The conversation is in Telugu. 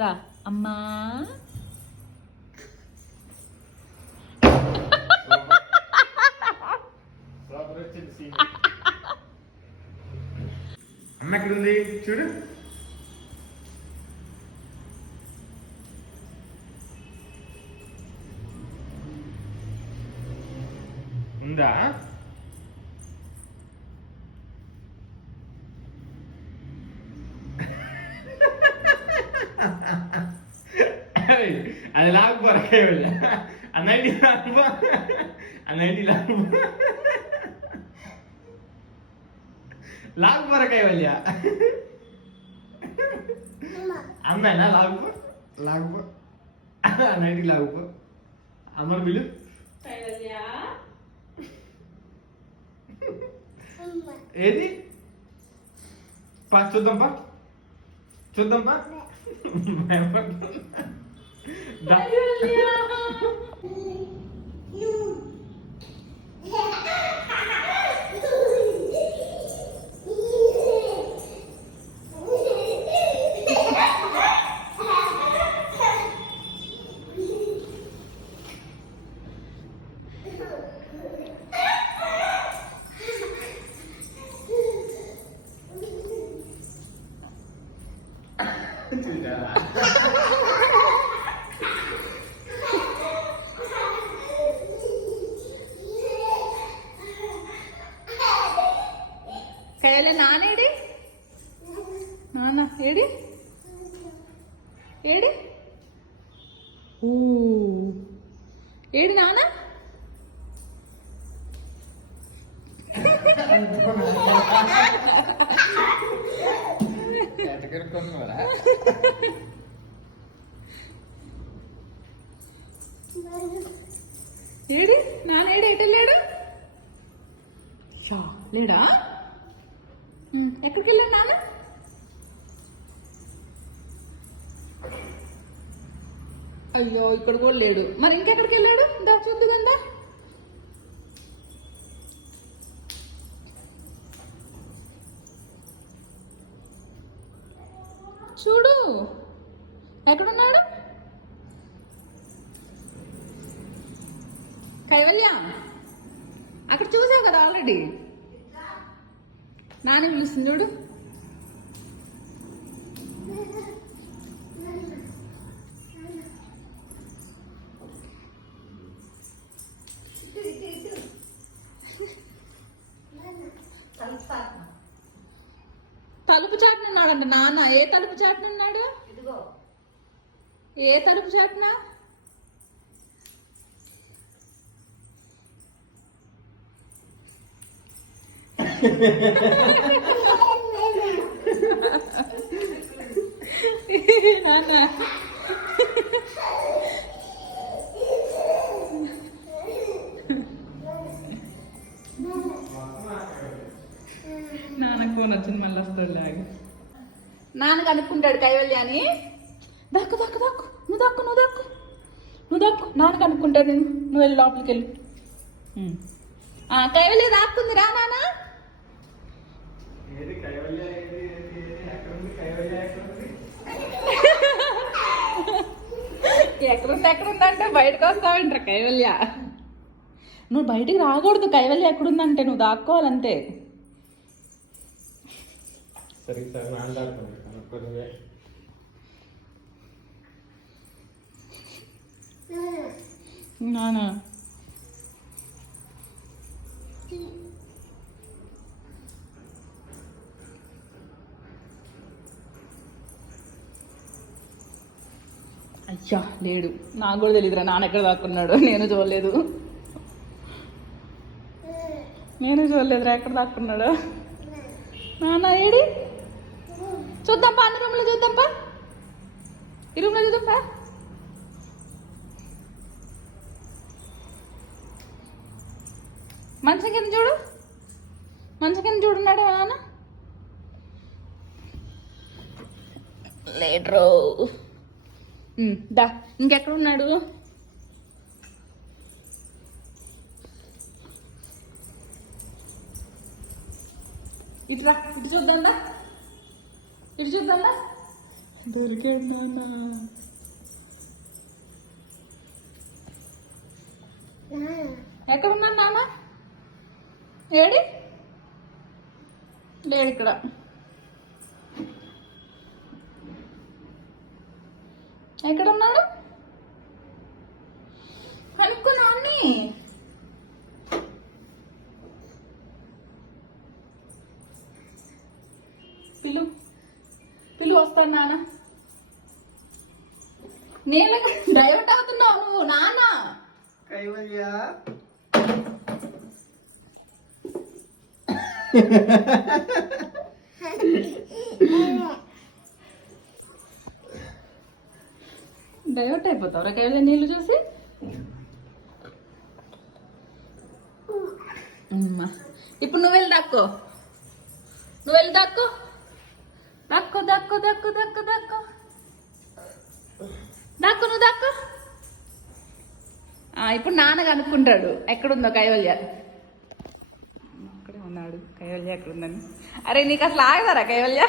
రా అమ్మా. అమ్మ ఎక్కడ ఉంది చూడు. ఉందా? అది లాగపోరా కేవల్ అన్నైటి లాగపో, అన్నైటి లాగపోరా కైవల్య. అమ్మాయినా లాగపో, లాగపో అన్నైటికి లాగపో. అమ్మను పిలు. ఏది పా చూద్దాం, పా చూద్దాం, పా. కైవల్య నానేడి, నాన్న ఏడి ఏడి, ఓ ఏడి నాన్న. ఏడి నాన్న ఏడి, ఎటు వెళ్ళాడు? లేడా? ఎక్కడికి వెళ్ళాడు నాన్న? అయ్యో ఇక్కడ కూడా లేడు. మరి ఇంకెక్కడికి వెళ్ళాడు? దా చూద్దు కదా. చూడు ఎక్కడున్నాడు కైవల్య. అక్కడ చూసావు కదా ఆల్రెడీ. నాన్న పిలుస్తుంది చూడు. తలుపు చాటున ఉన్నాడంట నాన్న. ఏ తలుపు చాటున ఉన్నాడు? ఏ తలుపు చాటున? నాన్న నాన్నకు ఫోన్ వచ్చింది, మళ్ళీ వస్తాడు. నాన్నకు అనుకుంటాడు కైవల్య అని. దక్కు దక్కు దక్కు, నువ్వు దక్కు, నువ్వు దక్కు, నువ్వు దక్కు. నాన్నకు అనుకుంటాడు. నువ్వు వెళ్ళి లోపలికి వెళ్ళి. కైవల్య దాక్కుంది, రా నాన్న. ఎక్కడుందంటే బయటకు వస్తావంటారు కైవల్య. నువ్వు బయటికి రాకూడదు. కైవల్య ఎక్కడుందంటే నువ్వు దాక్కోవాలంతే. నానా అయ్యా లేడు. నాకు కూడా తెలియదురా నాన్న ఎక్కడ దాక్కున్నాడు. నేను చూడలేదురా ఎక్కడ దాక్కున్నాడు. నాన్న ఏడి చూద్దాంపా. అన్ని రూమ్లో చూద్దాంపా. ఈ రూమ్లో చూద్దాంపా. మంచం కింద చూడు, మంచం కింద చూడున్నాడు నాన్న. లేడ్రో. దా ఇంకెక్కడ ఉన్నాడు? ఇట్లా ఇటు చూద్దాందా, ఇటు చూద్దాందా. దొరికాడు నాన్న. ఎక్కడున్నాను నాన్న? ఏడి లేడు ఇక్కడ. ఎక్కడున్నాడు? కనుక్కున్నా అన్ని. పిలు పిలు వస్తాను నాన్న. నేను డైవర్ట్ అవుతున్నావు నువ్వు నాన్న. కైవల్య డైవర్ట్ అయిపోతావు రకాయలు నీళ్ళు చూసి. ఇప్పుడు నువ్వు వెళ్ళి దక్కో. నువ్వు వెళ్ళి దక్కో. దక్కో దక్కో దక్కో దక్కో దక్కో దక్కు. నువ్వు దక్కు. ఇప్పుడు నాన్న కనుక్కుంటాడు ఎక్కడుందో కైవల్య. అక్కడే ఉన్నాడు కైవల్య ఎక్కడుందని. అరే నీకు అసలు ఆగదారా కైవల్య?